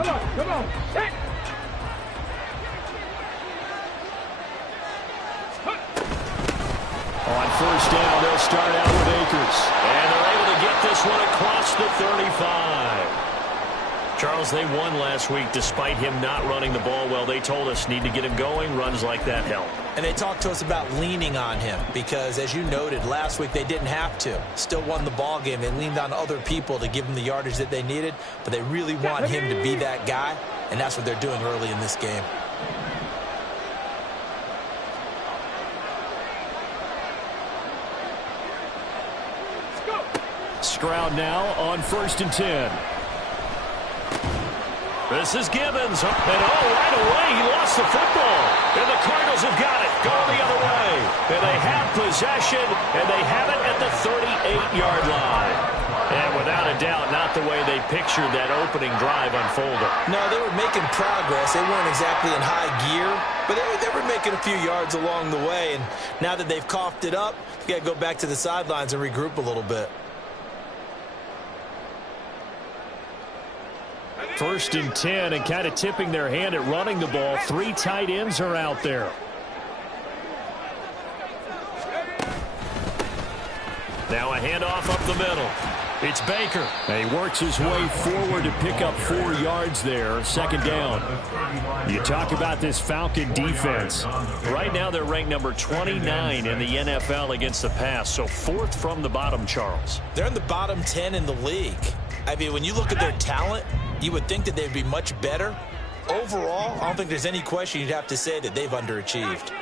On first down, they'll start out with Akers. And they're able to get this one across the 35. Charles, they won last week despite him not running the ball well. They told us need to get him going. Runs like that help. And they talked to us about leaning on him because, as you noted, last week they didn't have to. Still won the ball game. They leaned on other people to give them the yardage that they needed, but they really want him to be that guy, and that's what they're doing early in this game. Stroud now on 1st and 10. This is Gibbons. And right away, he lost the football. And the Cardinals have got it. Going the other way. And they have possession, and they have it at the 38-yard line. And without a doubt, not the way they pictured that opening drive unfolded. No, they were making progress. They weren't exactly in high gear, but they were making a few yards along the way. And now that they've coughed it up, you got to go back to the sidelines and regroup a little bit. 1st and 10, and kind of tipping their hand at running the ball. 3 tight ends are out there. Now a handoff up the middle. It's Baker. And he works his way forward to pick up 4 yards there. 2nd down. You talk about this Falcon defense. Right now they're ranked number 29 in the NFL against the pass. So 4th from the bottom, Charles. They're in the bottom 10 in the league. I mean, when you look at their talent, you would think that they'd be much better. Overall, I don't think there's any question you'd have to say that they've underachieved.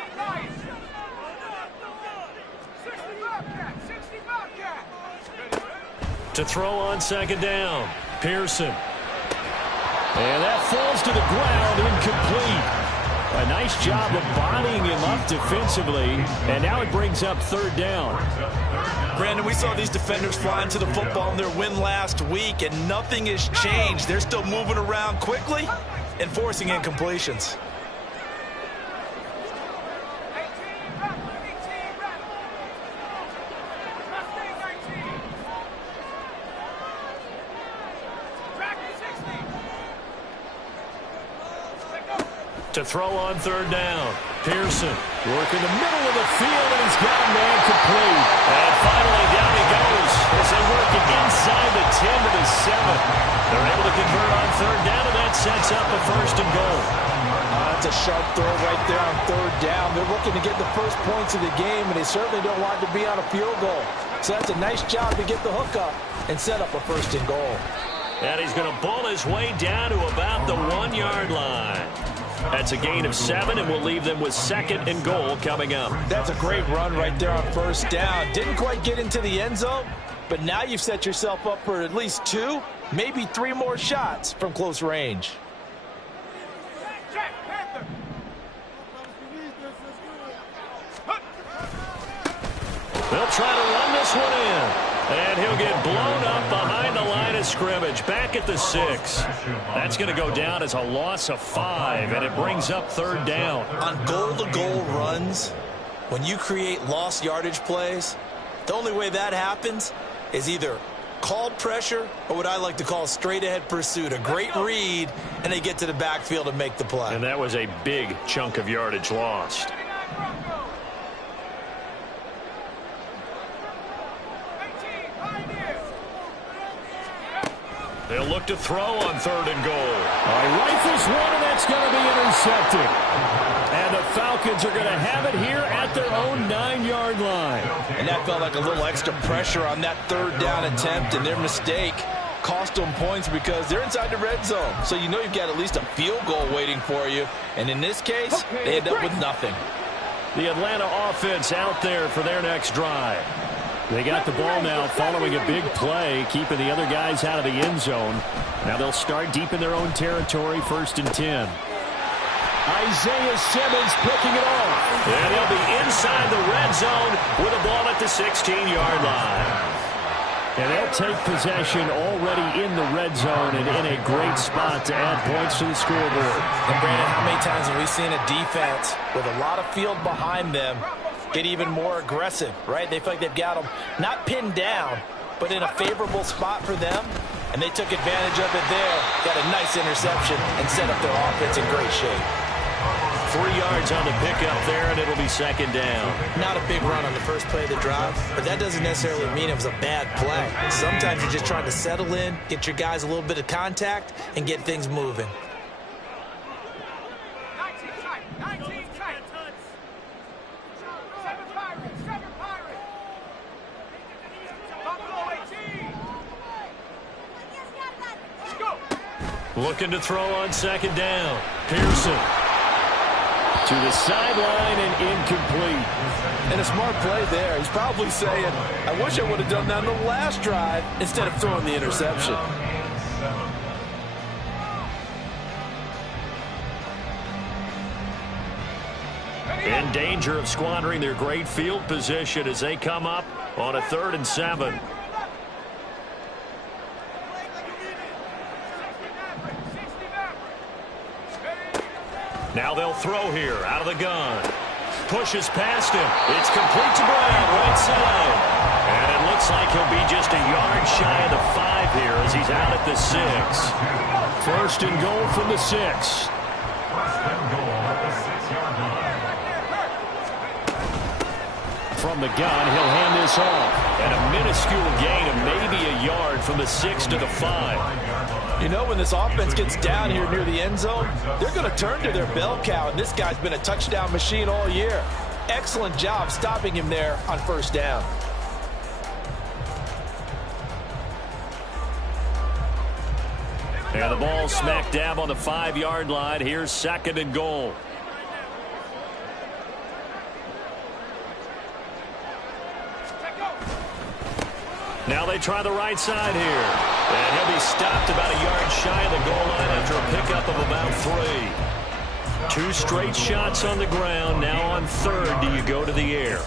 To throw on 2nd down, Pearson. And that falls to the ground, incomplete. A nice job of bodying him up defensively, and now it brings up 3rd down. Brandon, we saw these defenders flying to the football in their win last week, and nothing has changed. They're still moving around quickly and forcing incompletions. To throw on 3rd down, Pearson working the middle of the field, and he's got a man complete. And finally down he goes as they work it inside the 10 to the 7. They're able to convert on 3rd down, and that sets up a 1st and goal. That's a sharp throw right there on 3rd down. They're looking to get the first points of the game, and they certainly don't want to be on a field goal. So that's a nice job to get the hook up and set up a 1st and goal. And he's going to bull his way down to about the 1-yard line. That's a gain of 7, and we'll leave them with 2nd and goal coming up. That's a great run right there on 1st down. Didn't quite get into the end zone, but now you've set yourself up for at least 2, maybe 3 more shots from close range. They'll try to run this one in. And he'll get blown up behind the line of scrimmage, back at the 6. That's going to go down as a loss of 5, and it brings up 3rd down. On goal-to-goal runs, when you create lost yardage plays, the only way that happens is either called pressure or what I like to call straight-ahead pursuit. A great read, and they get to the backfield and make the play. And that was a big chunk of yardage lost. They'll look to throw on 3rd and goal. He rifles one, and that's going to be intercepted. And the Falcons are going to have it here at their own 9-yard line. And that felt like a little extra pressure on that 3rd down attempt, and their mistake cost them points because they're inside the red zone. So you know you've got at least a field goal waiting for you. And in this case, they end up with nothing. The Atlanta offense out there for their next drive. They got the ball now following a big play, keeping the other guys out of the end zone. Now they'll start deep in their own territory, 1st and 10. Isaiah Simmons picking it off. And he'll be inside the red zone with a ball at the 16-yard line. And they'll take possession already in the red zone and in a great spot to add points to the scoreboard. And Brandon, how many times have we seen a defense with a lot of field behind them get even more aggressive, right? They feel like they've got them not pinned down, but in a favorable spot for them, And they took advantage of it there. Got a nice interception and set up their offense in great shape. 3 yards on the pickup there, and it'll be second down. Not a big run on the first play of the drive, but that doesn't necessarily mean it was a bad play. Sometimes you're just trying to settle in, get your guys a little bit of contact, and get things moving. Looking to throw on second down. Pearson to the sideline and incomplete. And a smart play there. He's probably saying, I wish I would have done that on the last drive instead of throwing the interception. In danger of squandering their great field position as they come up on a 3rd and 7. Now they'll throw here out of the gun. Pushes past him. It's complete to Brown, right side. And it looks like he'll be just a yard shy of the 5 here as he's out at the 6. 1st and goal from the 6. From the gun, he'll hand this off. And a minuscule gain of maybe a yard from the 6 to the 5. You know, when this offense gets down here near the end zone, they're going to turn to their bell cow, and this guy's been a touchdown machine all year. Excellent job stopping him there on 1st down. And the ball smack dab on the 5-yard line. Here's 2nd and goal. Now they try the right side here. And he'll be stopped about a yard shy of the goal line after a pickup of about 3. 2 straight shots on the ground. Now on 3rd, do you go to the air?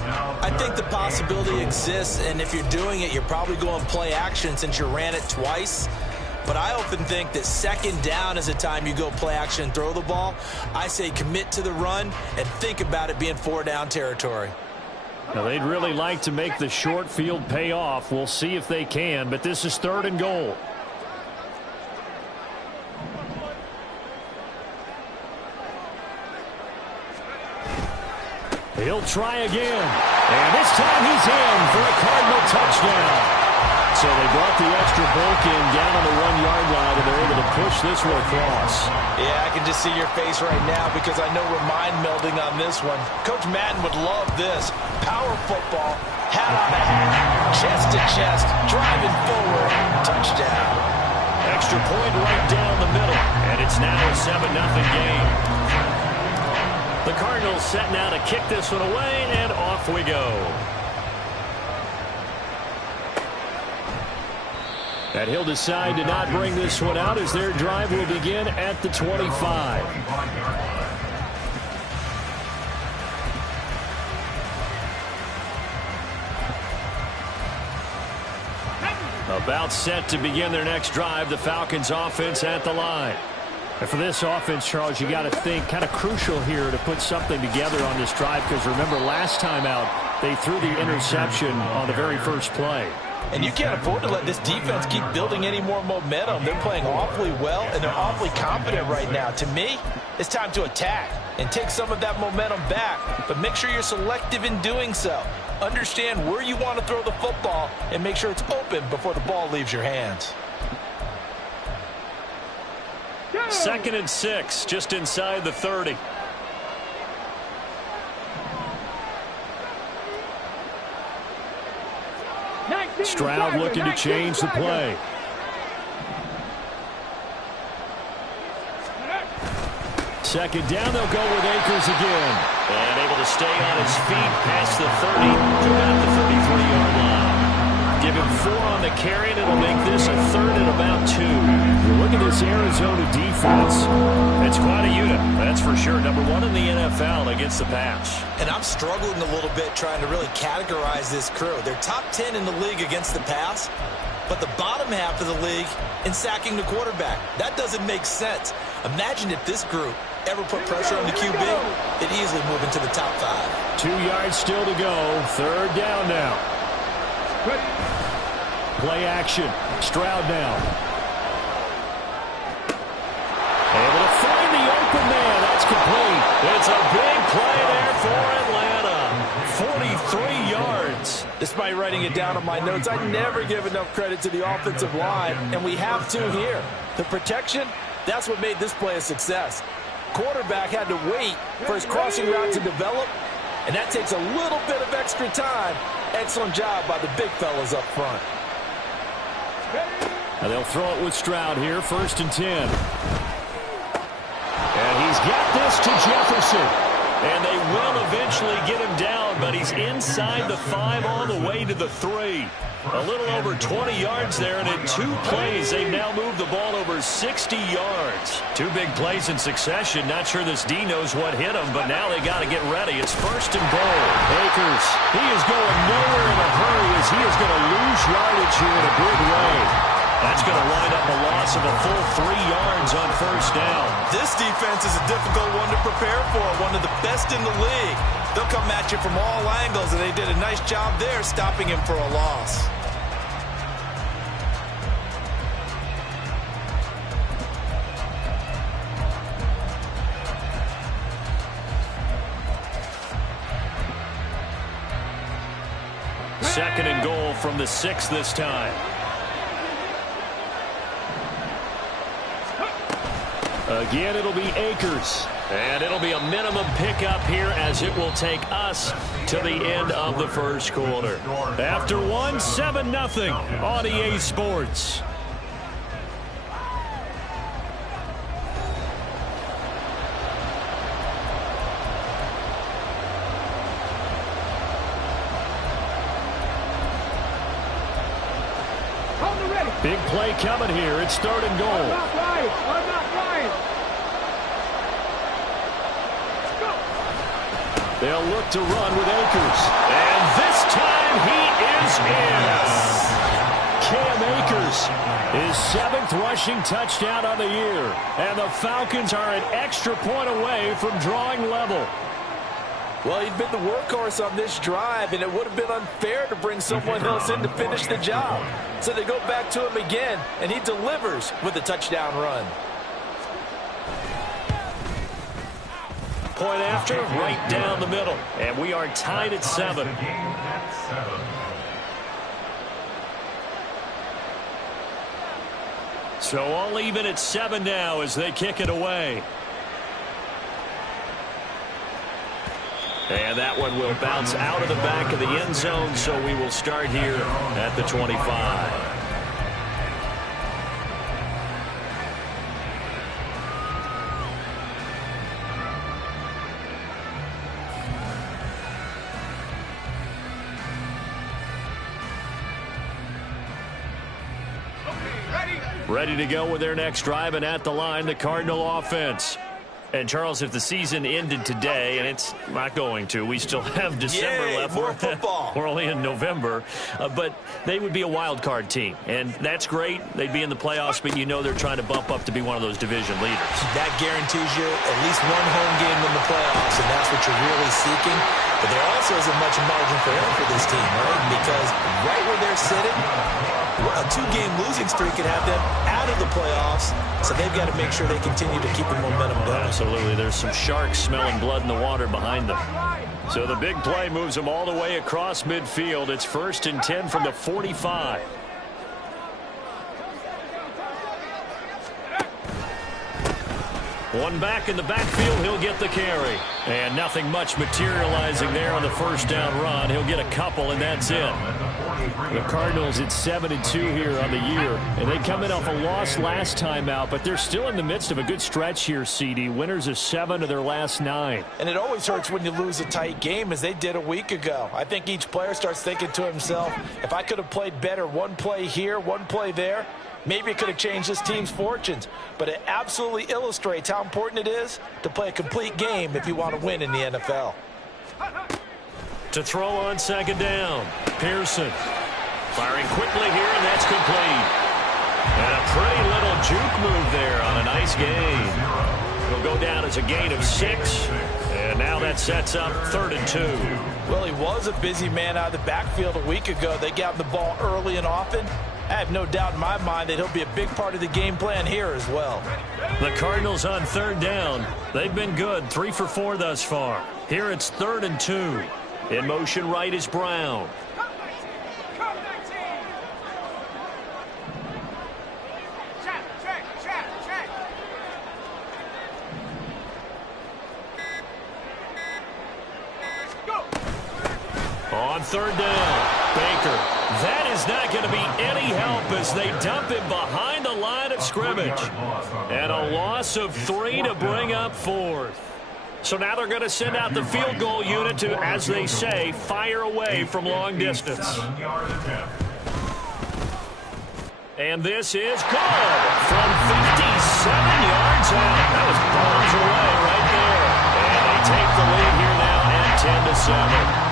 I think the possibility exists, and if you're doing it, you're probably going play action since you ran it twice. But I often think that 2nd down is the time you go play action and throw the ball. I say commit to the run and think about it being 4-down territory. Now, they'd really like to make the short field pay off. We'll see if they can, but this is 3rd and goal. He'll try again. And this time he's in for a Cardinal touchdown. So they brought the extra bulk in down on the 1-yard line, and they're able to push this one across. Yeah, I can just see your face right now because I know we're mind melding on this one. Coach Madden would love this. Power football, hat on a hat, chest to chest, driving forward, touchdown. Extra point right down the middle, and it's now a 7-0 game. The Cardinals set now to kick this one away, and off we go. And he'll decide to not bring this one out as their drive will begin at the 25. About set to begin their next drive, the Falcons offense at the line. And for this offense, Charles, you got to think kind of crucial here to put something together on this drive because remember last time out they threw the interception on the very first play. And you can't afford to let this defense keep building any more momentum. They're playing awfully well, and they're awfully confident right now. To me, it's time to attack and take some of that momentum back. But make sure you're selective in doing so. Understand where you want to throw the football and make sure it's open before the ball leaves your hands. 2nd and 6, just inside the 30. Stroud looking to change the play. Second down, they'll go with Akers again. And able to stay on his feet past the 30 to about the 33-yard line. Give him 4 on the carry, and it'll make this a 3rd and about 2. Look at this Arizona defense. It's quite a unit, that's for sure. Number 1 in the NFL against the pass. And I'm struggling a little bit trying to really categorize this crew. They're top 10 in the league against the pass, but the bottom half of the league in sacking the quarterback. That doesn't make sense. Imagine if this group ever put pressure on the QB, it'd easily move into the top 5. 2 yards still to go. 3rd down now. Play action. Stroud now. It's a big play there for Atlanta. 43 yards. Despite writing it down on my notes, I never give enough credit to the offensive line, and we have to here. The protection, that's what made this play a success. Quarterback had to wait for his crossing route to develop, and that takes a little bit of extra time. Excellent job by the big fellas up front. And they'll throw it with Stroud here, 1st and 10. And he's got this to Jefferson. And they will eventually get him down, but he's inside the 5 all the way to the 3. A little over 20 yards there, and in 2 plays, they've now moved the ball over 60 yards. 2 big plays in succession. Not sure this D knows what hit him, but now they got to get ready. It's 1st and goal. Akers, he is going nowhere in a hurry as he is going to lose yardage here in a big way. That's going to wind up a loss of a full 3 yards on 1st down. This defense is a difficult one to prepare for, one of the best in the league. They'll come at you from all angles, and they did a nice job there stopping him for a loss. Second and goal from the 6 this time. Again, it'll be Akers. And it'll be a minimum pickup here as it will take us to the end of the 1st quarter. After 1, 7-0 on EA Sports. Big play coming here. It's 3rd and goal. They'll look to run with Akers. And this time he is in. Cam Akers, his 7th rushing touchdown of the year. And the Falcons are an extra point away from drawing level. Well, he'd been the workhorse on this drive, and it would have been unfair to bring someone else in to finish the job. So they go back to him again, and he delivers with a touchdown run. Point after, right down the middle. And we are tied at 7. So all even at 7 now as they kick it away. And that one will bounce out of the back of the end zone, so we will start here at the 25. Ready to go with their next drive, and at the line, the Cardinal offense. And, Charles, if the season ended today, and it's not going to, we still have December left. More football. We're only in November. But they would be a wild card team. And that's great. They'd be in the playoffs, but you know they're trying to bump up to be one of those division leaders. That guarantees you at least one home game in the playoffs, and that's what you're really seeking. But there also isn't much margin for error for this team, right? Because right where they're sitting, a 2-game losing streak could have them out of the playoffs, so they've got to make sure they continue to keep the momentum going. Absolutely. There's some sharks smelling blood in the water behind them. So the big play moves them all the way across midfield. It's 1st and 10 from the 45. One back in the backfield, he'll get the carry. And nothing much materializing there on the 1st down run. He'll get a couple, and that's it. The Cardinals at 7-2 here on the year. And they come in off a loss last time out, but they're still in the midst of a good stretch here, CD. Winners of 7 of their last 9. And it always hurts when you lose a tight game, as they did a week ago. I think each player starts thinking to himself, if I could have played better one play here, one play there, maybe it could have changed this team's fortunes. But it absolutely illustrates how important it is to play a complete game if you want to win in the NFL. To throw on 2nd down, Pearson. Firing quickly here, and that's complete. And a pretty little juke move there on a nice gain. It'll go down as a gain of 6. And now that sets up 3rd and 2. Well, he was a busy man out of the backfield a week ago. They got him the ball early and often. I have no doubt in my mind that he'll be a big part of the game plan here as well. The Cardinals on third down. They've been good, 3 for 4 thus far. Here it's 3rd and 2. In motion right is Brown. On third down, Baker. That is not going to be any help as they dump him behind the line of scrimmage. And a loss of 3 to bring up 4th. So now they're going to send out the field goal unit to, as they say, fire away from long distance. And this is good from 57 yards out. That was bombs away right there. And they take the lead here now at 10-7.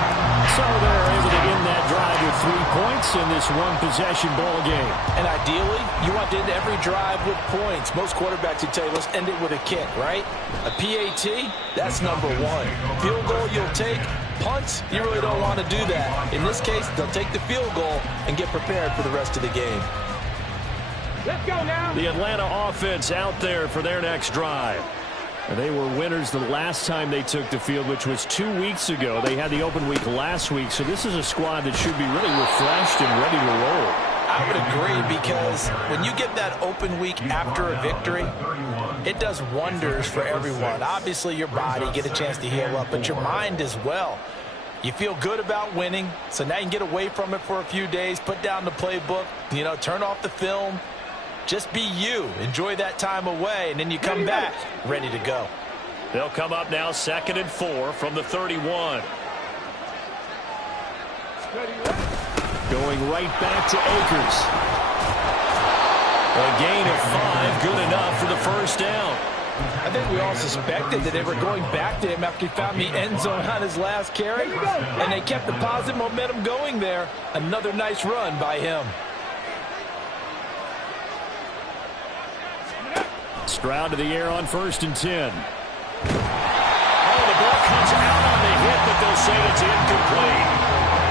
So they're able to end that drive with 3 points in this one-possession ball game. And ideally, you want to end every drive with points. Most quarterbacks would tell you, let's end it with a kick, right? A PAT, that's number 1. Field goal you'll take. Punts, you really don't want to do that. In this case, they'll take the field goal and get prepared for the rest of the game. Let's go now. The Atlanta offense out there for their next drive. They were winners the last time they took the field, which was 2 weeks ago. They had the open week last week, so this is a squad that should be really refreshed and ready to roll. I would agree, because when you get that open week after a victory, it does wonders for everyone. Obviously, your body, get a chance to heal up, but your mind as well. You feel good about winning, so now you can get away from it for a few days, put down the playbook, turn off the film. Just be you. Enjoy that time away, and then you come back ready to go. They'll come up now 2nd and 4 from the 31. Going right back to Akers. A gain of 5, good enough for the first down. I think we all suspected that they were going back to him after he found the end zone on his last carry, and they kept the positive momentum going there. Another nice run by him. Stroud to the air on 1st and 10. Oh, the ball comes out on the hit, but they'll say it's incomplete.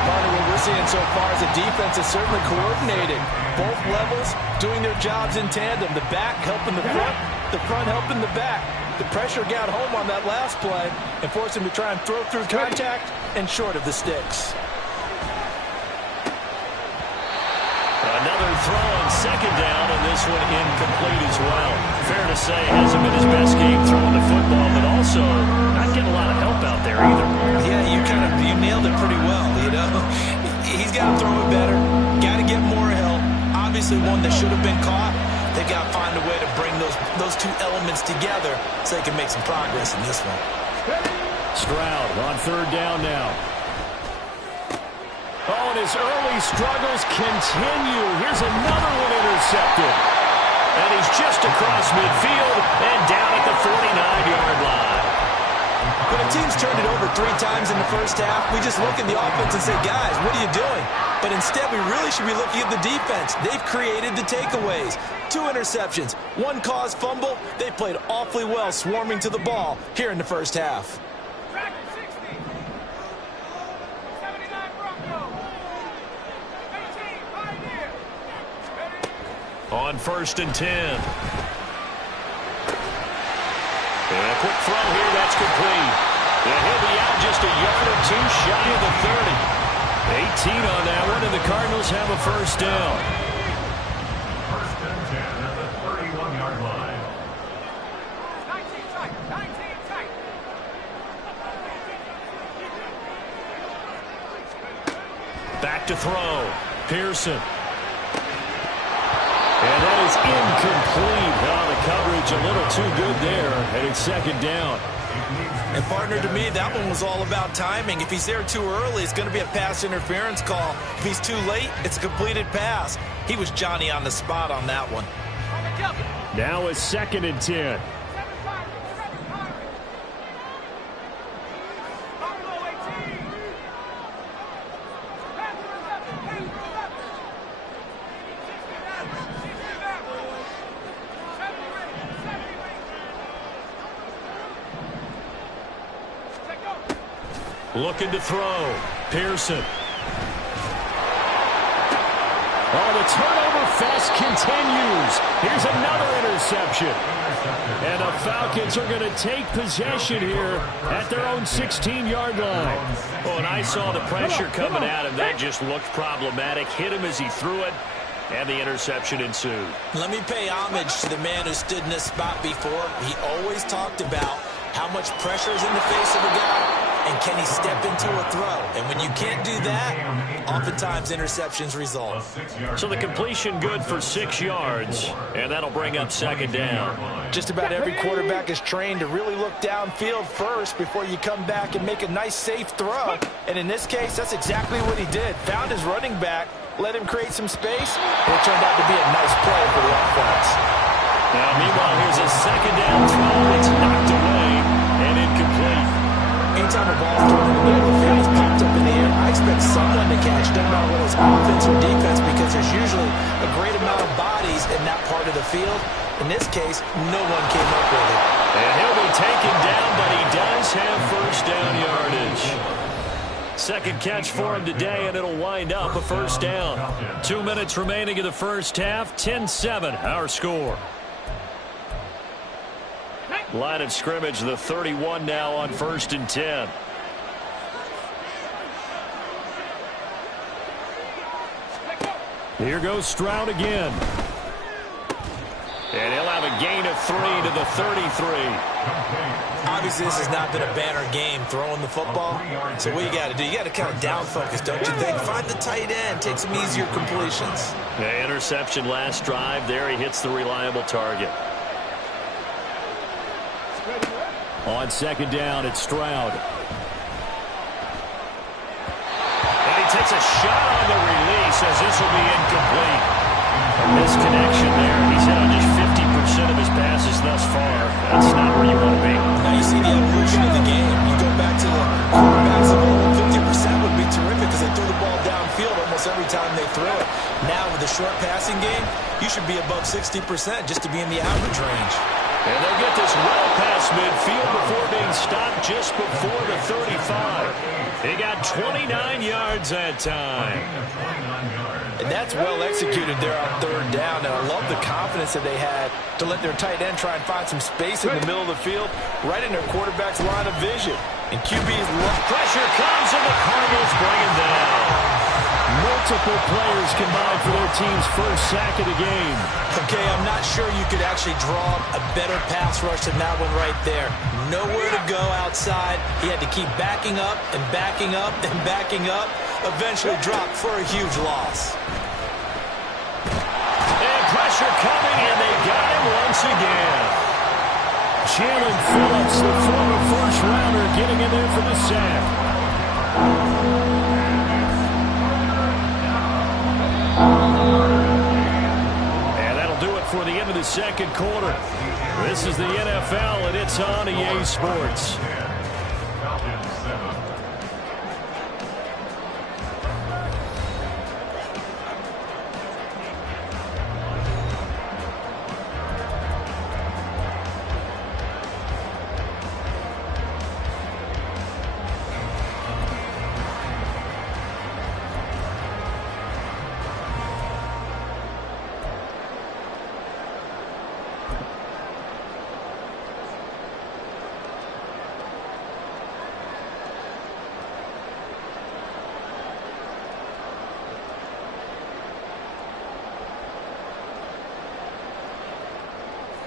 Partner, what we're seeing so far is the defense is certainly coordinated. Both levels doing their jobs in tandem. The back helping the front helping the back. The pressure got home on that last play and forced him to try and throw through contact and short of the sticks. Another throw on 2nd down, and this one incomplete as well. Fair to say, hasn't been his best game throwing the football, but also not getting a lot of help out there either. Yeah, you nailed it pretty well, He's got to throw it better, got to get more help. Obviously one that should have been caught. They've got to find a way to bring those two elements together so they can make some progress in this one. Stroud on 3rd down now. Oh, and his early struggles continue. Here's another one intercepted. And he's just across midfield and down at the 49-yard line. When a team's turned it over 3 times in the first half, we just look at the offense and say, guys, what are you doing? But instead, we really should be looking at the defense. They've created the takeaways. 2 interceptions, 1 caused fumble. They played awfully well swarming to the ball here in the first half. On 1st and 10. And a quick throw here, that's complete. And he'll be out just a yard or 2 shy of the 30. 18 on that one, and the Cardinals have a first down. 1st and 10 at the 31-yard line. 19 tight, 19 tight. Back to throw. Pearson. And that is incomplete. Oh, the coverage a little too good there, and it's 2nd down. And partner, to me, that one was all about timing. If he's there too early, it's going to be a pass interference call. If he's too late, it's a completed pass. He was Johnny on the spot on that one. Now it's 2nd and 10. Looking to throw. Pearson. Oh, the turnover fest continues. Here's another interception. And the Falcons are going to take possession here at their own 16-yard line. Oh, and I saw the pressure coming at him. That just looked problematic. Hit him as he threw it, and the interception ensued. Let me pay homage to the man who stood in this spot before. He always talked about how much pressure is in the face of a guy, and can he step into a throw? And when you can't do that, oftentimes interceptions result. So the completion good for 6 yards, and that'll bring up second down. Just about every quarterback is trained to really look downfield first before you come back and make a nice, safe throw. And in this case, that's exactly what he did. Found his running back, let him create some space, and it turned out to be a nice play for the offense. Now, meanwhile, here's a second down throw. It's knocked away and incomplete. Anytime a ball's thrown in the middle of the field, it's popped up in the air, I expect someone to catch, no matter whether it's offense or defense, because there's usually a great amount of bodies in that part of the field. In this case, no one came up with it. And he'll be taken down, but he does have first down yardage. Second catch for him today, and it'll wind up a first down. 2 minutes remaining in the first half. 10-7, our score. Line of scrimmage, the 31 now on 1st and 10. Here goes Stroud again. And he'll have a gain of 3 to the 33. Obviously, this has not been a banner game throwing the football. So what you got to do, you got to kind of down focus, don't you think? Find the tight end, take some easier completions. Yeah, interception last drive. There he hits the reliable target. On second down, it's Stroud. And he takes a shot on the release as this will be incomplete. A misconnection there. He's hit on just 50% of his passes thus far. That's not where you want to be. Now you see the evolution of the game. You go back to the quarterbacks of old, 50% would be terrific because they throw the ball downfield almost every time they throw it. Now with the short passing game, you should be above 60% just to be in the average range. And they'll get this well past midfield before being stopped just before the 35. He got 29 yards that time. And that's well executed there on third down. And I love the confidence that they had to let their tight end try and find some space in the middle of the field, right in their quarterback's line of vision. And QB's pressure comes, and the Cardinals bring him down. Multiple players combined for their team's first sack of the game. Okay, I'm not sure you could actually draw a better pass rush than that one right there. Nowhere to go outside. He had to keep backing up and backing up and backing up. Eventually dropped for a huge loss. And pressure coming, and they got him once again. Jalen Phillips, the former first-rounder, getting in there for the sack. And that'll do it for the end of the second quarter. This is the NFL, and it's on EA Sports.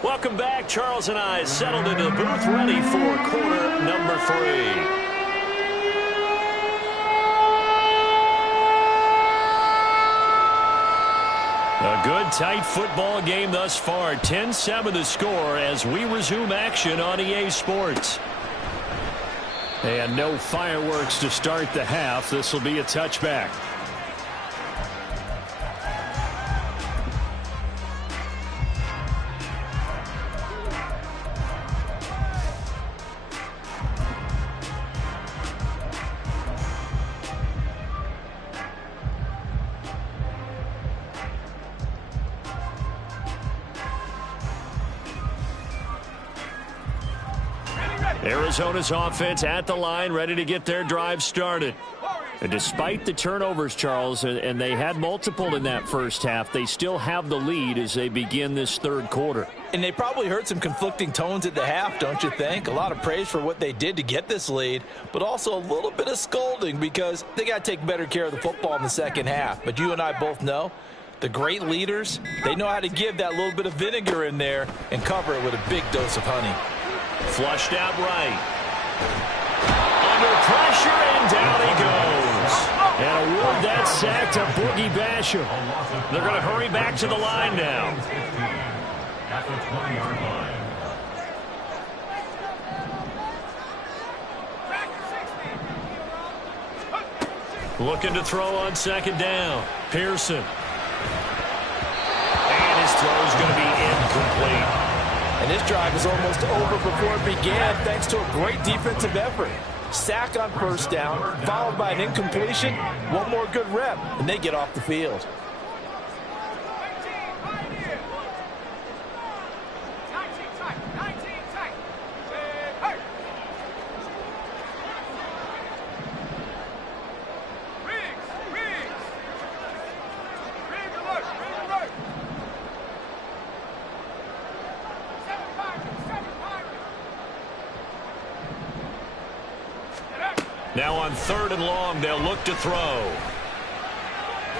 Welcome back. Charles and I settled into the booth, ready for quarter number 3. A good, tight football game thus far. 10-7 the score as we resume action on EA Sports. And no fireworks to start the half. This will be a touchback. Arizona's offense at the line, ready to get their drive started. And despite the turnovers, Charles, and they had multiple in that first half, they still have the lead as they begin this third quarter. And they probably heard some conflicting tones at the half, don't you think? A lot of praise for what they did to get this lead, but also a little bit of scolding because they got to take better care of the football in the second half. But you and I both know the great leaders, they know how to give that little bit of vinegar in there and cover it with a big dose of honey. Flushed out right. Under pressure, and down he goes. And award that sack to Boogie Basham. They're going to hurry back to the line now. At the 20-yard line. Looking to throw on second down. Pearson. And his throw is going to be incomplete. And this drive is almost over before it began thanks to a great defensive effort. Sack on first down, followed by an incompletion. One more good rep, and they get off the field. Now on 3rd and long, they'll look to throw.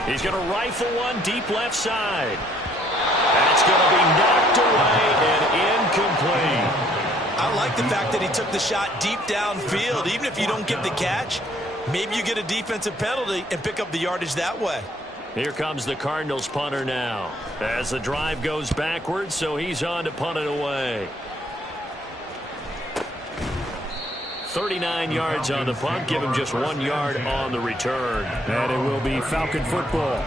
He's going to rifle one deep left side. That's going to be knocked away and incomplete. I like the fact that he took the shot deep downfield. Even if you don't get the catch, maybe you get a defensive penalty and pick up the yardage that way. Here comes the Cardinals punter now. As the drive goes backwards, so he's on to punt it away. 39 yards on the punt, give him just 1 yard on the return. And it will be Falcon football.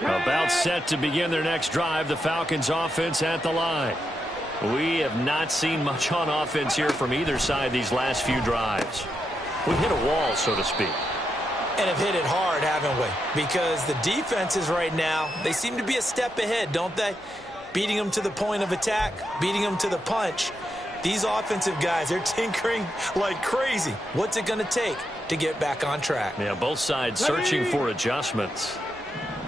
About set to begin their next drive, the Falcons offense at the line. We have not seen much on offense here from either side these last few drives. We've hit a wall, so to speak. And have hit it hard, haven't we? Because the defenses right now, they seem to be a step ahead, don't they? Beating them to the point of attack, beating them to the punch. These offensive guys, they're tinkering like crazy. What's it going to take to get back on track? Yeah, both sides searching for adjustments.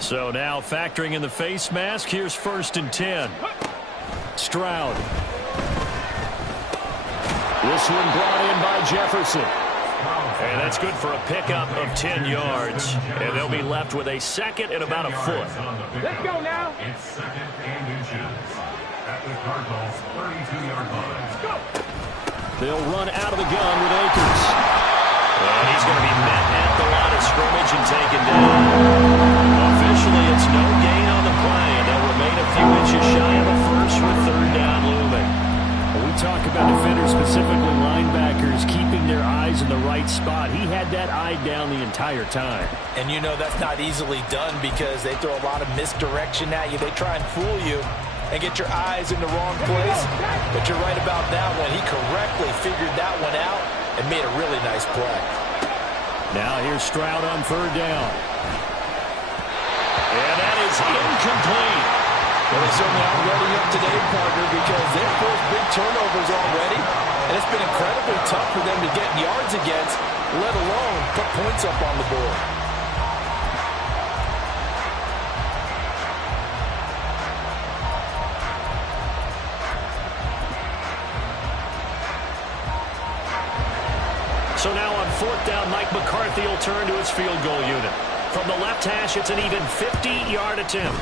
So now factoring in the face mask, here's 1st and 10. Stroud. This one brought in by Jefferson. And that's good for a pickup of 10 yards. And they'll be left with a second and about a foot. Let's go now. It's 2nd and inches at the Cardinals' 32-yard line. Let's go. They'll run out of the gun with Akers. And he's going to be met at the line of scrimmage and taken down. Officially, it's no gain on the play, and they'll remain a few inches shy of a first with 3rd down looming. We talk about defenders, specifically linebackers, keeping their eyes in the right spot. He had that eye down the entire time. And you know that's not easily done because they throw a lot of misdirection at you. They try and fool you and get your eyes in the wrong place. But you're right about that one. He correctly figured that one out and made a really nice play. Now here's Stroud on 3rd down. And that is incomplete. Well, they certainly aren't ready up today, partner, because they've forced big turnovers already, and it's been incredibly tough for them to get yards against, let alone put points up on the board. So now on 4th down, Mike McCarthy will turn to his field goal unit. From the left hash, it's an even 50-yard attempt.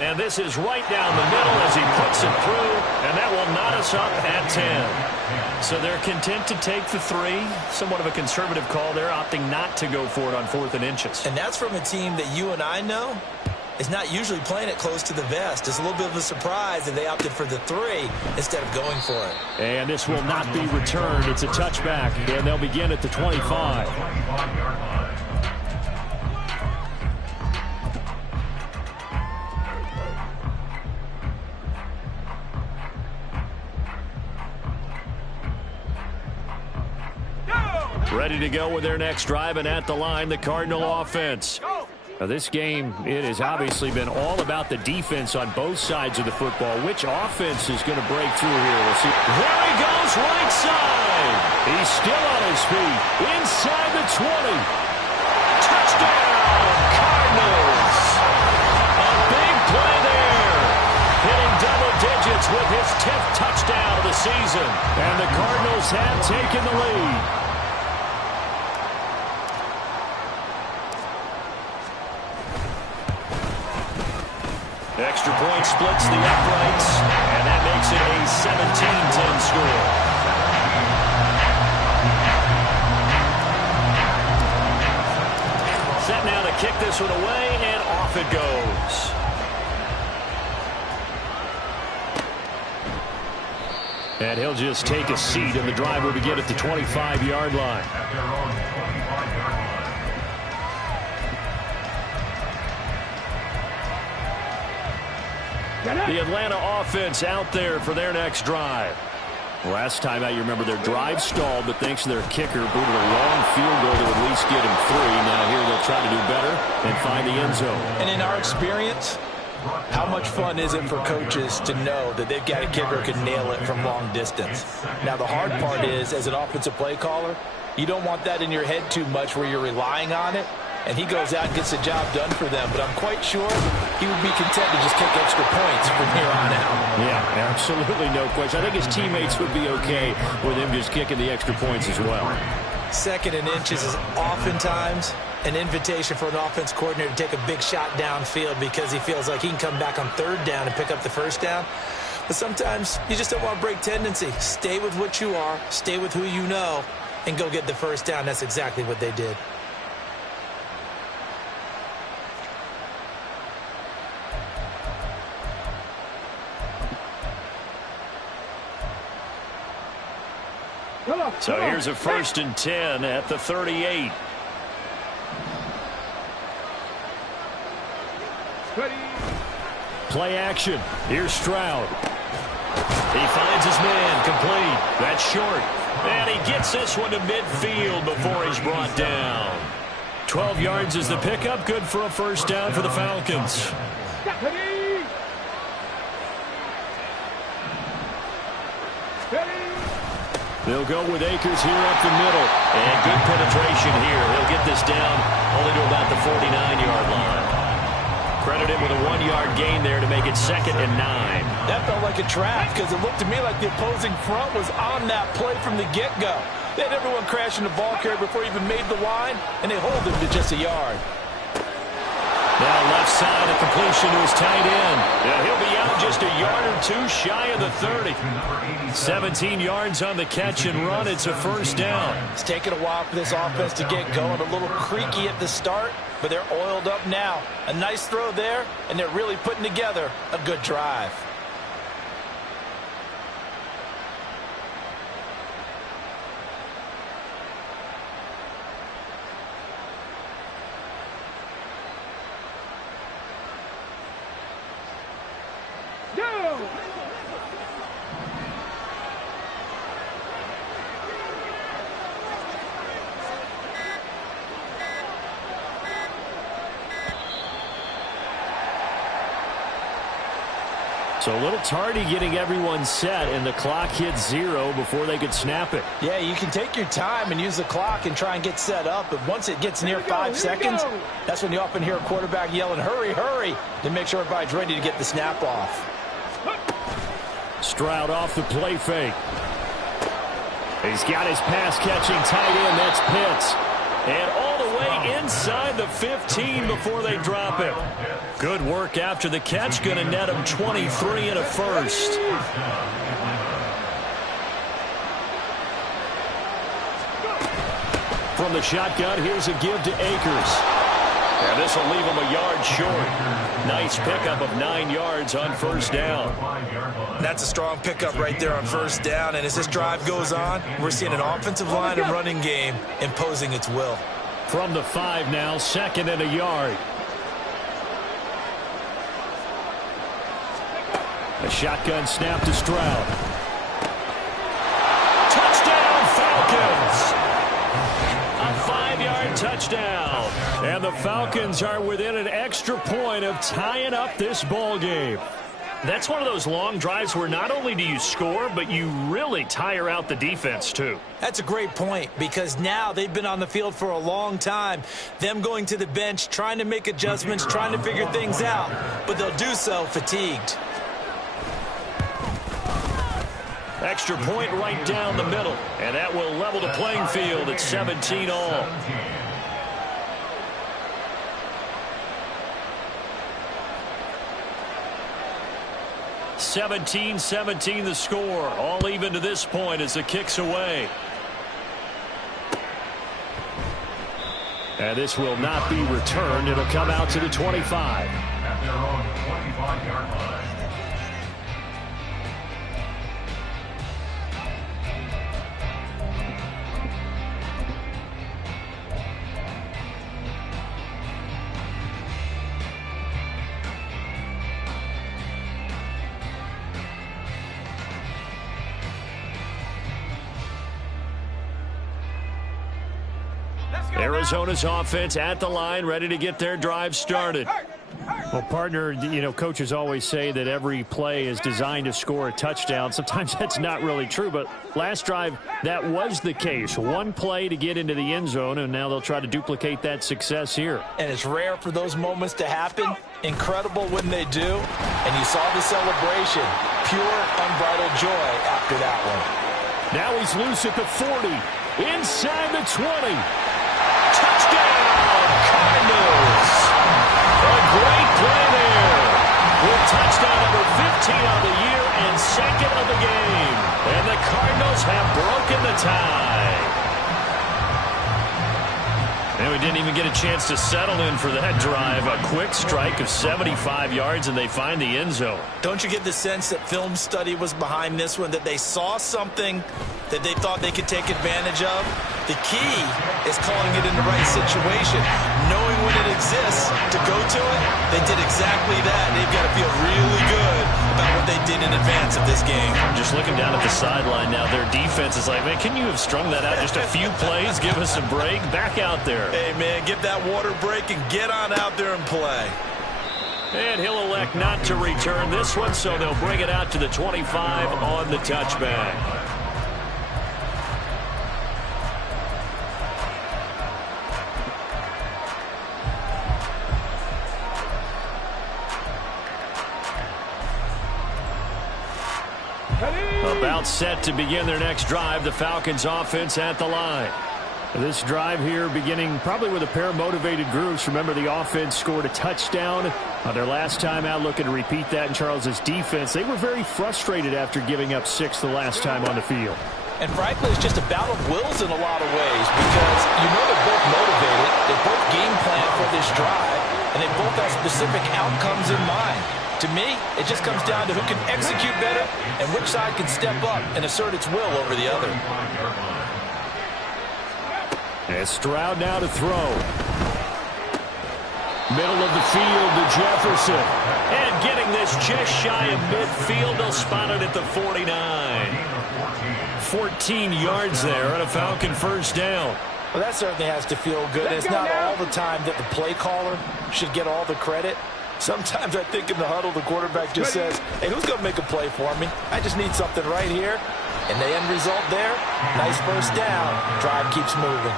And this is right down the middle as he puts it through, and that will knot us up at 10. So they're content to take the 3. Somewhat of a conservative call there, opting not to go for it on 4th and inches. And that's from a team that you and I know is not usually playing it close to the vest. It's a little bit of a surprise that they opted for the 3 instead of going for it. And this will not be returned. It's a touchback, and they'll begin at the 25. 25-yard line. Go. Ready to go with their next drive, and at the line, the Cardinal offense. Now, this game, it has obviously been all about the defense on both sides of the football. Which offense is going to break through here? We'll see. There he goes, right side. He's still on his feet. Inside the 20. Touchdown, Cardinals. A big play there. Hitting double digits with his 10th touchdown of the season. And the Cardinals have taken the lead. Extra point splits the uprights, and that makes it a 17-10 score. Set now to kick this one away, and off it goes. And he'll just take a seat, and the drive will begin at the 25-yard line. The Atlanta offense out there for their next drive. Last time out, you remember their drive stalled, but thanks to their kicker, booted a long field goal to at least get him 3. Now here they'll try to do better and find the end zone. And in our experience, how much fun is it for coaches to know that they've got a kicker who can nail it from long distance? Now the hard part is, as an offensive play caller, you don't want that in your head too much where you're relying on it. And he goes out and gets the job done for them. But I'm quite sure he would be content to just kick extra points from here on out. Yeah, absolutely no question. I think his teammates would be okay with him just kicking the extra points as well. 2nd and inches is oftentimes an invitation for an offense coordinator to take a big shot downfield because he feels like he can come back on 3rd down and pick up the 1st down. But sometimes you just don't want to break tendency. Stay with what you are, stay with who you know, and go get the 1st down. That's exactly what they did. So here's a 1st and 10 at the 38. Play action. Here's Stroud. He finds his man complete. That's short. And he gets this one to midfield before he's brought down. 12 yards is the pickup. Good for a 1st down for the Falcons. They'll go with Akers here up the middle. And good penetration here. He'll get this down only to about the 49-yard line. Credit him with a 1-yard gain there to make it 2nd and 9. That felt like a trap because it looked to me like the opposing front was on that play from the get-go. They had everyone crashing the ball carrier before he even made the line, and they hold him to just a yard. Now left side, a completion to his tight end. Yeah, he'll be out just a yard or 2 shy of the 30. 17 yards on the catch and run. It's a 1st down. It's taken a while for this offense to get going. A little creaky at the start, but they're oiled up now. A nice throw there, and they're really putting together a good drive. So a little tardy getting everyone set, and the clock hits 0 before they could snap it. Yeah, you can take your time and use the clock and try and get set up, but once it gets near 5 seconds, that's when you often hear a quarterback yelling, hurry, hurry, to make sure everybody's ready to get the snap off. Stroud off the play fake. He's got his pass-catching tight end. That's Pitts. And all the way inside the 15 before they drop it. Good work after the catch. Going to net him 23 and a 1st. From the shotgun, here's a give to Akers. And this will leave him a yard short. Nice pickup of 9 yards on 1st down. That's a strong pickup right there on 1st down. And as this drive goes on, we're seeing an offensive line and running game imposing its will. From the 5 now, 2nd and a yard. A shotgun snap to Stroud. Touchdown, Falcons! the Falcons are within an extra point of tying up this ball game. That's one of those long drives where not only do you score, but you really tire out the defense, too. That's a great point, because now they've been on the field for a long time. Them going to the bench, trying to make adjustments, trying to figure things out, but they'll do so fatigued. Extra point right down the middle, and that will level the playing field at 17 all. (17-17) the score. All even to this point as the kick's away. And this will not be returned. It'll come out to the 25. At their own 25-yard line. Arizona's offense at the line, ready to get their drive started. Well, partner, you know, coaches always say that every play is designed to score a touchdown. Sometimes that's not really true, but last drive, that was the case. One play to get into the end zone, and now they'll try to duplicate that success here. And it's rare for those moments to happen. Incredible when they do. And you saw the celebration. Pure, unbridled joy after that one. Now he's loose at the 40, inside the 20. Touchdown, Cardinals. A great play there. With touchdown number 15 on the year and second of the game. And the Cardinals have broken the tie. And we didn't even get a chance to settle in for that drive. A quick strike of 75 yards, and they find the end zone. Don't you get the sense that film study was behind this one, that they saw something that they thought they could take advantage of? The key is calling it in the right situation, knowing when it exists to go to it. They did exactly that. They've got to feel really good about what they did in advance of this game. Just looking down at the sideline now, their defense is like, man, can you have strung that out just a few plays? Give us a break. Back out there. Hey, man, give that water break and get on out there and play. And he'll elect not to return this one, so they'll bring it out to the 25 on the touchback. About set to begin their next drive, the Falcons offense at the line. This drive here beginning probably with a pair of motivated groups. Remember, the offense scored a touchdown their last time out, looking to repeat that in Charles's defense. They were very frustrated after giving up 6 the last time on the field. And frankly, it's just a battle of wills in a lot of ways, because you know they're both motivated, they both game plan for this drive, and they both have specific outcomes in mind. To me, it just comes down to who can execute better and which side can step up and assert its will over the other. And Stroud now to throw. Middle of the field to Jefferson. And getting this just shy of midfield, they'll spot it at the 49. 14 yards there on a Falcon first down. Well, that certainly has to feel good. It's not all the time that the play caller should get all the credit. Sometimes I think in the huddle, the quarterback just says, hey, who's going to make a play for me? I just need something right here. And the end result there, nice first down. Drive keeps moving.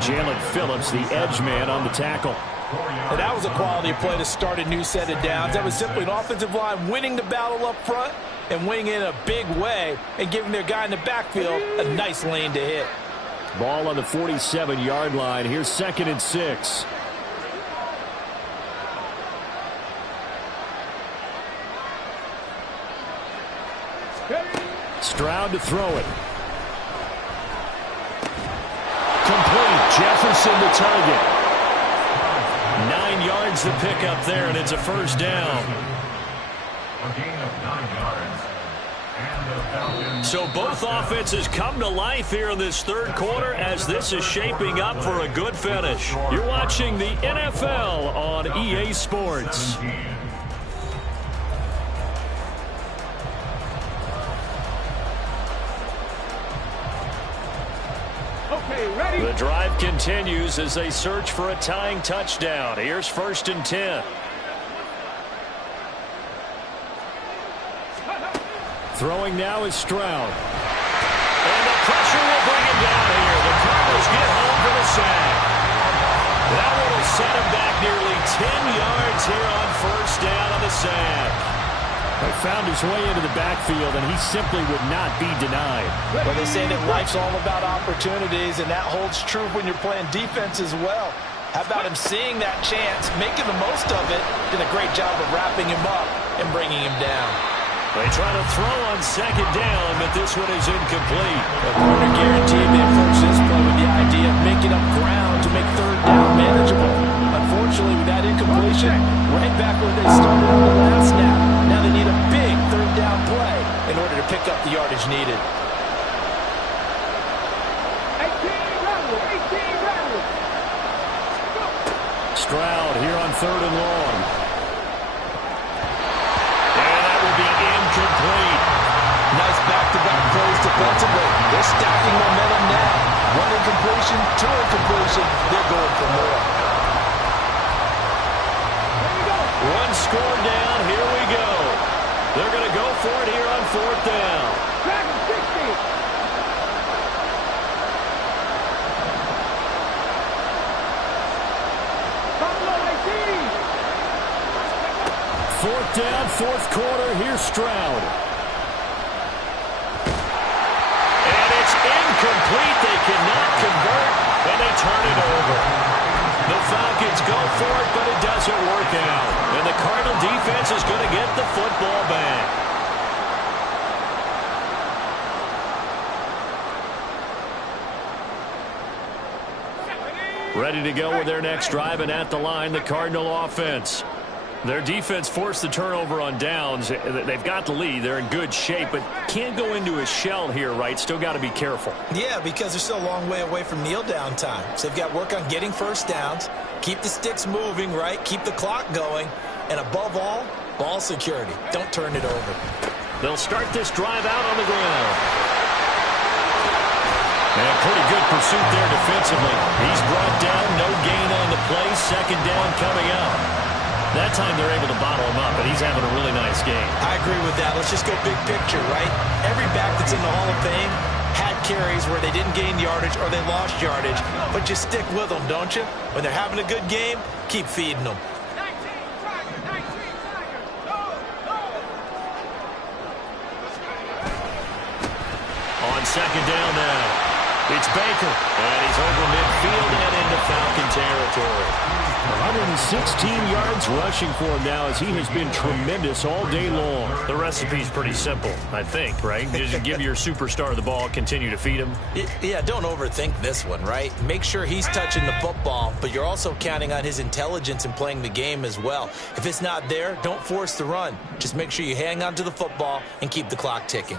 Jalen Phillips, the edge man on the tackle. And that was a quality play to start a new set of downs. That was simply an offensive line winning the battle up front and winning in a big way and giving their guy in the backfield a nice lane to hit. Ball on the 47-yard line. Here's 2nd and 6. Stroud to throw it. Complete. Jefferson the target. 9 yards to pick up there, and it's a first down. A gain of 9 yards. And the Falcons. So both offenses come to life here in this third quarter as this is shaping up for a good finish. You're watching the NFL on EA Sports. 17. The drive continues as they search for a tying touchdown. Here's 1st and 10. Throwing now is Stroud. And the pressure will bring him down here. The Cardinals get home for the sack. That one will set him back nearly 10 yards here on 1st down on the sack. He found his way into the backfield, and he simply would not be denied. Well, they say that life's all about opportunities, and that holds true when you're playing defense as well. How about him seeing that chance, making the most of it, did a great job of wrapping him up and bringing him down. They try to throw on 2nd down, but this one is incomplete. The corner guaranteed they approach this play with the idea of making up ground to make 3rd down manageable. Unfortunately, with that incompletion, right back where they started on the last snap. Now they need a big 3rd down play in order to pick up the yardage needed. 18 rounds. Stroud here on 3rd and long. And that will be incomplete. Nice back-to-back plays defensively. They're stacking momentum now. 1 incompletion, 2 incompletion. They're going for more. One score down. Here we go. They're going to go for it here on 4th down. 4th down, 4th quarter. Here's Stroud. And it's incomplete. They cannot convert, and they turn it over. The Falcons go for it, but it doesn't work out. And the Cardinal defense is going to get the football back. Ready to go with their next drive, and at the line, the Cardinal offense. Their defense forced the turnover on downs. They've got the lead. They're in good shape, but can't go into a shell here, right? Still got to be careful. Yeah, because they're still a long way away from kneel down time. So they've got to work on getting 1st downs, keep the sticks moving, right? Keep the clock going, and above all, ball security. Don't turn it over. They'll start this drive out on the ground. And pretty good pursuit there defensively. He's brought down, no gain on the play. 2nd down coming up. That time they're able to bottle him up, and he's having a really nice game. I agree with that. Let's just go big picture, right? Every back that's in the Hall of Fame had carries where they didn't gain yardage or they lost yardage. But you stick with them, don't you? When they're having a good game, keep feeding them. On 2nd down now, it's Baker. And he's over midfield and into Falcon territory. 116 yards rushing for him now as he has been tremendous all day long. The recipe's pretty simple, I think, right? Just give your superstar the ball, continue to feed him. Yeah, don't overthink this one, right? Make sure he's touching the football, but you're also counting on his intelligence in playing the game as well. If it's not there, don't force the run. Just make sure you hang on to the football and keep the clock ticking.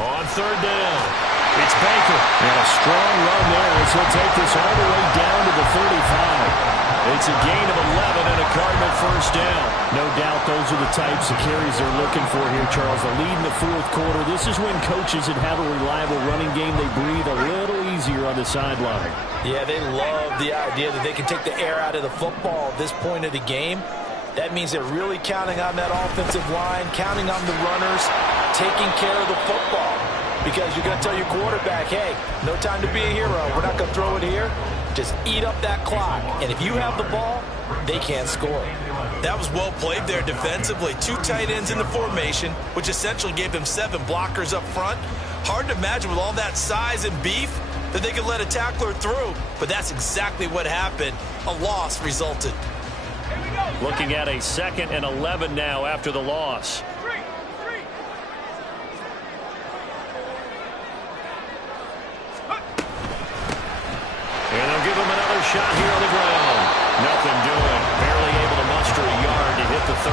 On 3rd down, it's Baker. And a strong run there as he'll take this all the way down to the 35. It's a gain of 11 and a Cardinal 1st down. No doubt those are the types of carries they're looking for here, Charles. The lead in the 4th quarter. This is when coaches that have a reliable running game, they breathe a little easier on the sideline. Yeah, they love the idea that they can take the air out of the football at this point of the game. That means they're really counting on that offensive line, counting on the runners, taking care of the football. Because you're going to tell your quarterback, hey, no time to be a hero. We're not going to throw it here. Just eat up that clock. And if you have the ball, they can't score. That was well played there defensively. 2 tight ends in the formation, which essentially gave them 7 blockers up front. Hard to imagine with all that size and beef that they could let a tackler through. But that's exactly what happened. A loss resulted. Looking at a 2nd and 11 now after the loss. And they'll give him another shot here on the ground. Nothing doing. Barely able to muster a yard to hit the 35.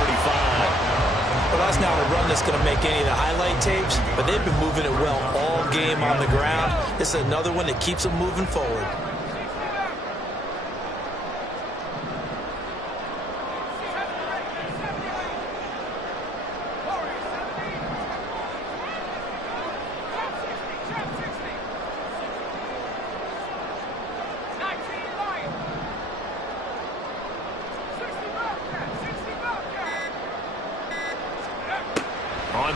Well, that's not a run that's going to make any of the highlight tapes, but they've been moving it well all game on the ground. This is another one that keeps them moving forward.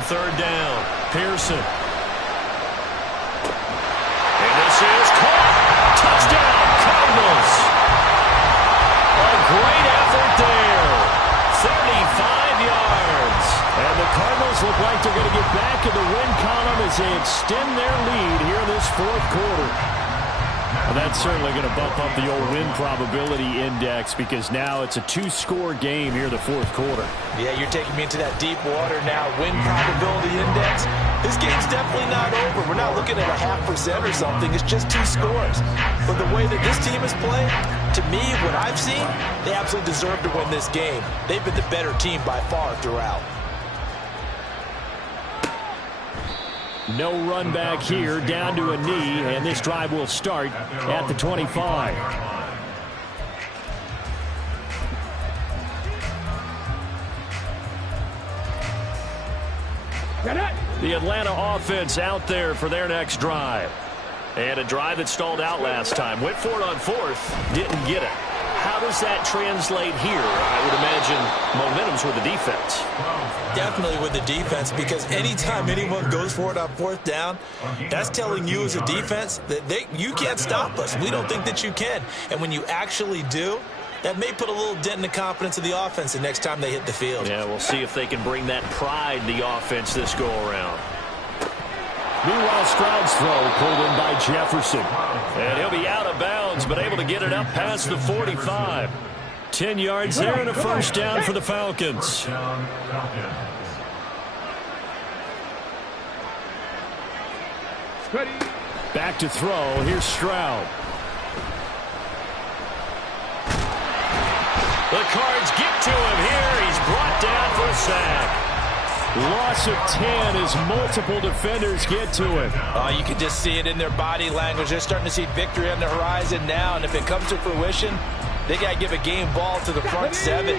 third down. Pearson. And this is caught. Touchdown, Cardinals. A great effort there. 35 yards. And the Cardinals look like they're going to get back in the win column as they extend their lead here in this fourth quarter. Well, that's certainly going to bump up the old win probability index because now it's a two-score game here in the fourth quarter. Yeah, you're taking me into that deep water now. Win probability index. This game's definitely not over. We're not looking at a 0.5% or something. It's just 2 scores. But the way that this team is playing, to me, what I've seen, they absolutely deserve to win this game. They've been the better team by far throughout. No run back here, down to a knee, and this drive will start at the 25. The Atlanta offense out there for their next drive. And a drive that stalled out last time. Went for it on fourth, didn't get it. How does that translate here? I would imagine momentum's with the defense. Definitely with the defense, because anytime anyone goes for it on fourth down, that's telling you as a defense that you can't stop us. We don't think that you can. And when you actually do, that may put a little dent in the confidence of the offense the next time they hit the field. Yeah, we'll see if they can bring that pride the offense this go-around. Meanwhile, Stroud's throw pulled in by Jefferson. And he'll be out of bounds, but able to get it up past the 45. 10 yards there and a first down for the Falcons. Back to throw. Here's Stroud. The Cards get to him here. He's brought down for a sack. Loss of 10 as multiple defenders get to him. You can just see it in their body language. They're starting to see victory on the horizon now, and if it comes to fruition, they got to give a game ball to the front 7.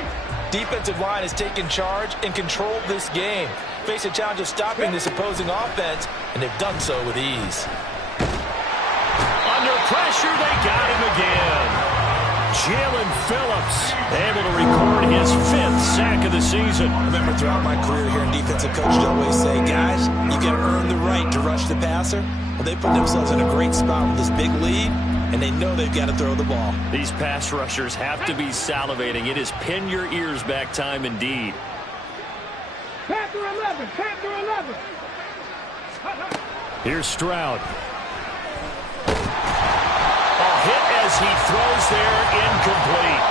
Defensive line has taken charge and controlled this game. Face a challenge of stopping this opposing offense, and they've done so with ease. Under pressure, they got him again. Jalen Phillips able to record his 5th sack of the season. I remember throughout my career here in defensive coach, I always say, guys, you got to earn the right to rush the passer. Well, they put themselves in a great spot with this big lead, and they know they've got to throw the ball. These pass rushers have to be salivating. It is pin your ears back time indeed. Panther 11, Panther 11. Here's Stroud. Hit as he throws there, incomplete.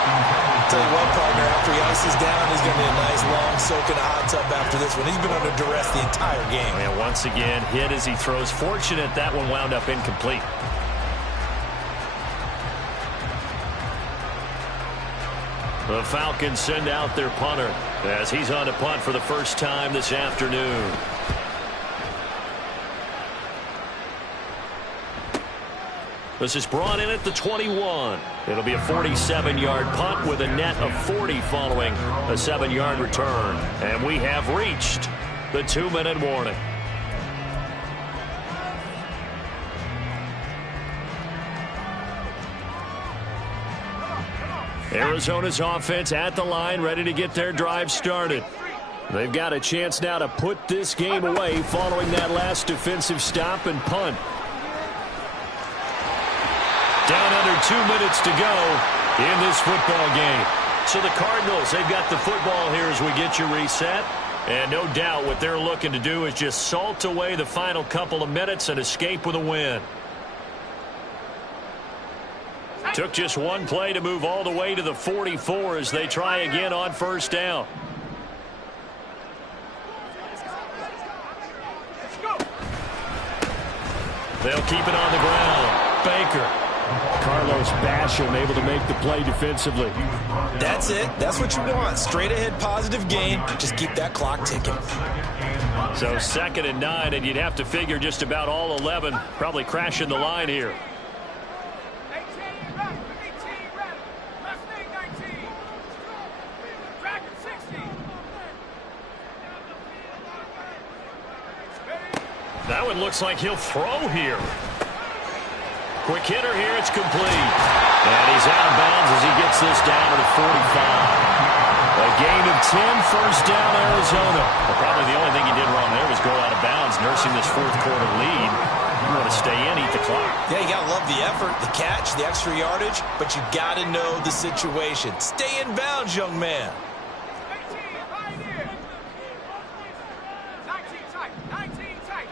Tell you what, partner, after he ices down, he's going to be a nice, long soak in a hot tub after this one. He's been under duress the entire game. And once again, hit as he throws. Fortunate that one wound up incomplete. The Falcons send out their punter as he's on to punt for the first time this afternoon. This is brought in at the 21. It'll be a 47-yard punt with a net of 40 following a 7-yard return. And we have reached the 2-minute warning. Arizona's offense at the line, ready to get their drive started. They've got a chance now to put this game away following that last defensive stop and punt. Down under 2 minutes to go in this football game. So the Cardinals, they've got the football here as we get you reset. And no doubt what they're looking to do is just salt away the final couple of minutes and escape with a win. Took just one play to move all the way to the 44 as they try again on first down. They'll keep it on the ground. Baker. Carlos Basham able to make the play defensively. That's it. That's what you want. Straight ahead positive gain. Just keep that clock ticking. So 2nd and 9, and you'd have to figure just about all 11 probably crashing the line here. 18 ready, 18 ready. Left knee 19. Back at 60. That one looks like he'll throw here. Quick hitter here, it's complete. And he's out of bounds as he gets this down to the 45. A gain of 10, first down, Arizona. Well, probably the only thing he did wrong there was go out of bounds, nursing this fourth quarter lead. You want to stay in, eat the clock. Yeah, you got to love the effort, the catch, the extra yardage, but you got to know the situation. Stay in bounds, young man. 18, right here. 19 tight, 19 tight.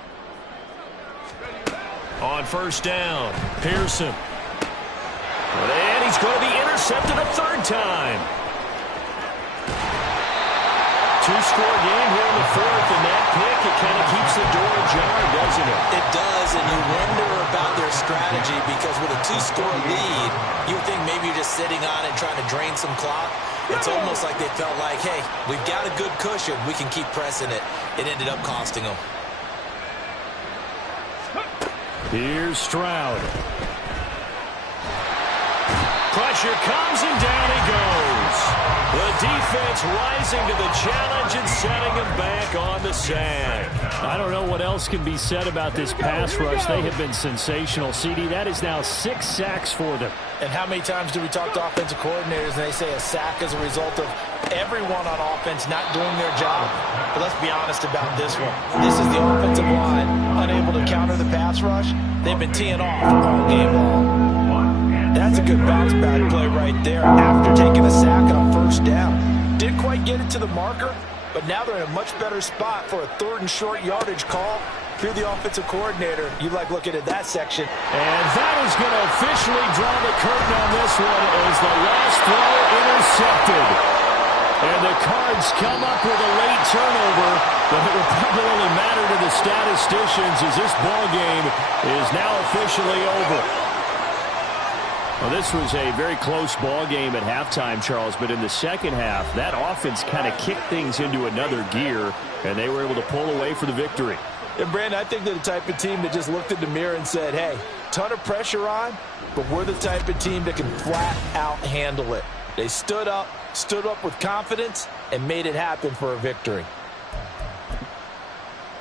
On first down, Pearson. And he's going to be intercepted a third time. Two-score game here in the fourth, and that pick, it kind of keeps the door ajar, doesn't it? It does, and you wonder about their strategy because with a two-score lead, you would think maybe you're just sitting on it trying to drain some clock. It's almost like they felt like, hey, we've got a good cushion. We can keep pressing it. It ended up costing them. Here's Stroud. Pressure comes, and down he goes. The defense rising to the challenge and setting him back on the sack. I don't know what else can be said about this pass rush. They have been sensational. CD, that is now 6 sacks for them. And how many times do we talk to offensive coordinators and they say a sack is a result of everyone on offense not doing their job? But let's be honest about this one. This is the offensive line unable to counter the pass rush. They've been teeing off all game long. That's a good bounce back play right there after taking a sack on first down. Didn't quite get it to the marker, but now they're in a much better spot for a third and short yardage call. If you're the offensive coordinator, you like looking at that section. And that is going to officially draw the curtain on this one as the last throw intercepted. And the Cards come up with a late turnover, but it will probably only matter to the statisticians as this ball game is now officially over. Well, this was a very close ball game at halftime, Charles, but in the second half, that offense kind of kicked things into another gear, and they were able to pull away for the victory. And, Brandon, I think they're the type of team that just looked in the mirror and said, hey, ton of pressure on, but we're the type of team that can flat out handle it. They stood up with confidence, and made it happen for a victory.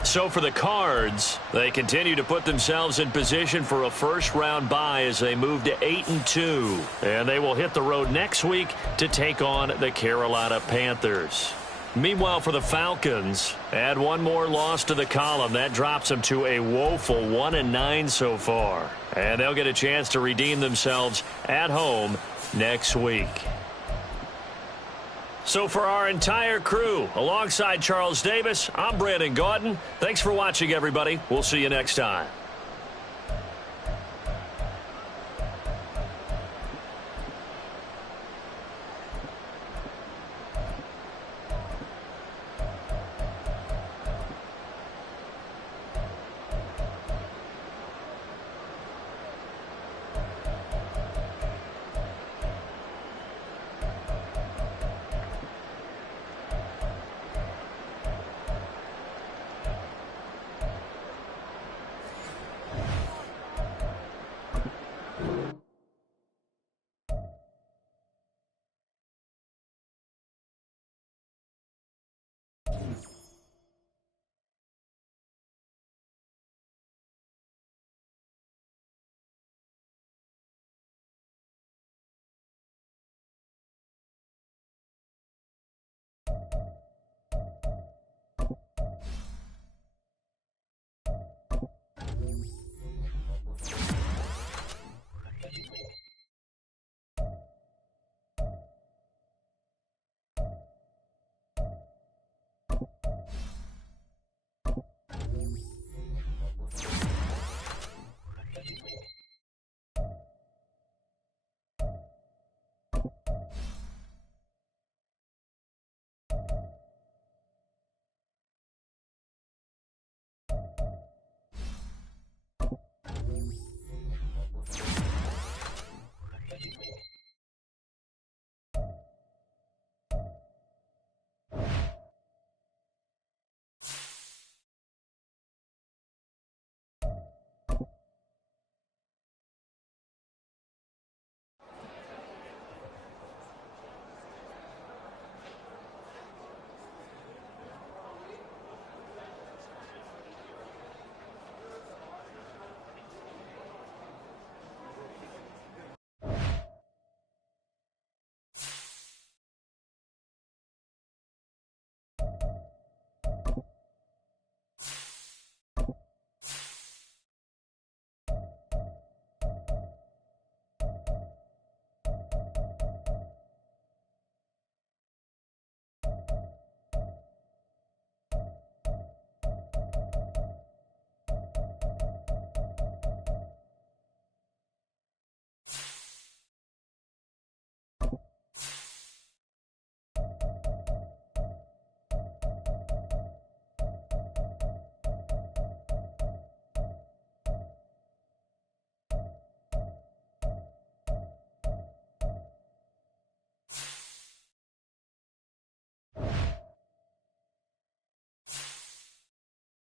So for the Cards, they continue to put themselves in position for a first-round bye as they move to 8-2. And they will hit the road next week to take on the Carolina Panthers. Meanwhile, for the Falcons, add one more loss to the column. That drops them to a woeful 1-9 so far. And they'll get a chance to redeem themselves at home next week. So for our entire crew, alongside Charles Davis, I'm Brandon Gaudin. Thanks for watching, everybody. We'll see you next time.